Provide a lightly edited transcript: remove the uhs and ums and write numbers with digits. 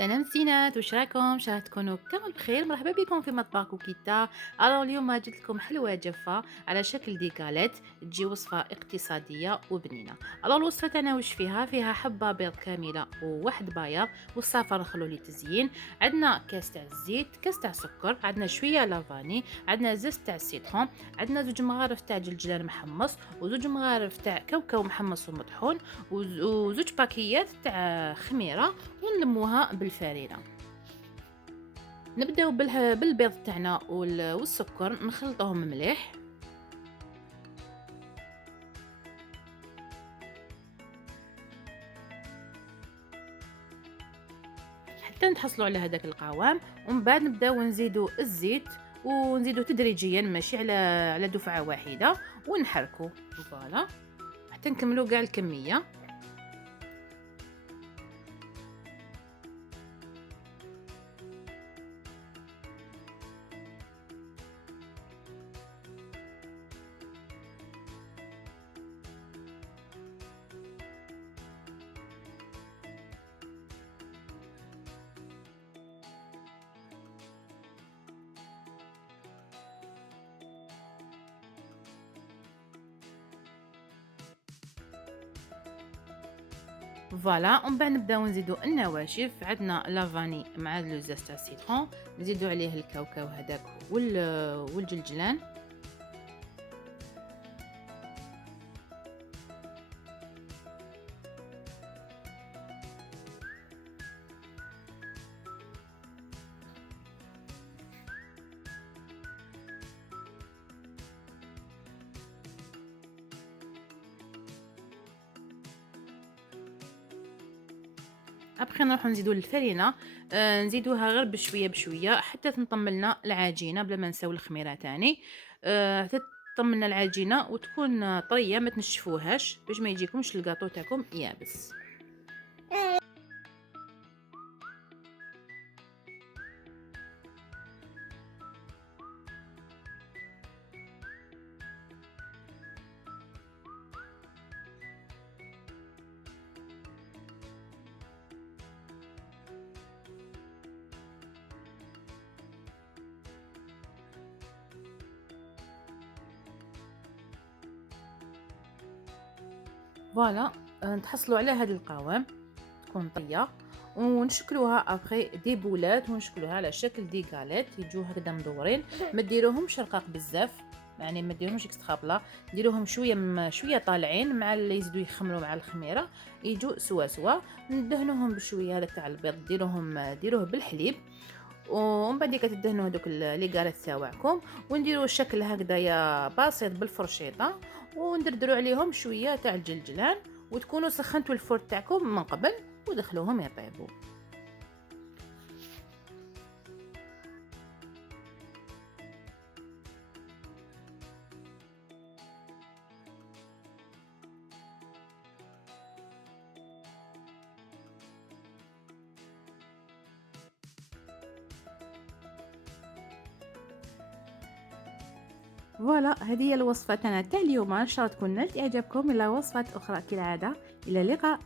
سلام زينات، واش راكم؟ ان شاء الله تكونوا كامل بخير. مرحبا بكم في مطبخ كوكيتا. اليوم جبت لكم حلوه جافه على شكل ديكاليت، تجي وصفه اقتصاديه وبنينه. الوصفه تاعنا واش فيها حبه بيض كامله وواحد بياض والصفر نخلوه للتزيين. عندنا كاس تاع الزيت، كاس تاع سكر، عندنا شويه لافاني، عندنا زيت تاع السيترون، عندنا زوج مغارف تاع جلجلان محمص وزوج مغارف تاع كاوكاو محمص ومطحون وزوج باكيات تاع خميره، ونلموها بالفرينه. نبداو بالبيض تاعنا والسكر، نخلطوهم مليح حتى نتحصلوا على هذاك القوام. ومن بعد نبداو نزيدو الزيت، ونزيدو تدريجيا ماشي على دفعه واحده، ونحركو فوالا حتى نكملوا كاع الكميه. فوالا ومن بعد نبداو نزيدو النواشف. عندنا لافاني مع لو زيت تاع السيترون، نزيدو عليه الكاوكاو هذاك والجلجلان. ابخي نروحو نزيدو الفرينه، نزيدوها غير بشويه بشويه حتى تنطملنا العجينه بلا ما نساو الخميره تاني. حتى تطملنا العجينه وتكون طريه، ما تنشفوهاش باش ما يجيكمش الكاطو تاعكم يابس. فوالا نتحصلوا على هذا القوام، تكون طريه، ونشكلوها ابخي دي بولات، ونشكلوها على شكل دي غاليت يجوا هكذا مدورين. ما ديروهمش رقاق بزاف، يعني ما ديروهمش اكسترا بلا، ديروهم شويه طالعين مع اللي يزيدوا يخمروا مع الخميره، يجوا سوا. ندهنوهم بشويه هذا تاع البيض، ديروه بالحليب. ومن بعد كتدهنوا هذوك لي غاليت تاعكم، ونديروا الشكل هكذايا بسيط بالفرشيطه، وندردروا عليهم شويه تاع الجلجلان، وتكونوا سخنتوا الفور تاعكم من قبل ودخلوهم يطيبوا. فوالا هذه هي الوصفه تاعنا تاع اليوم، ان شاء الله تكون نالت اعجابكم. الى وصفات اخرى كالعاده، الى اللقاء.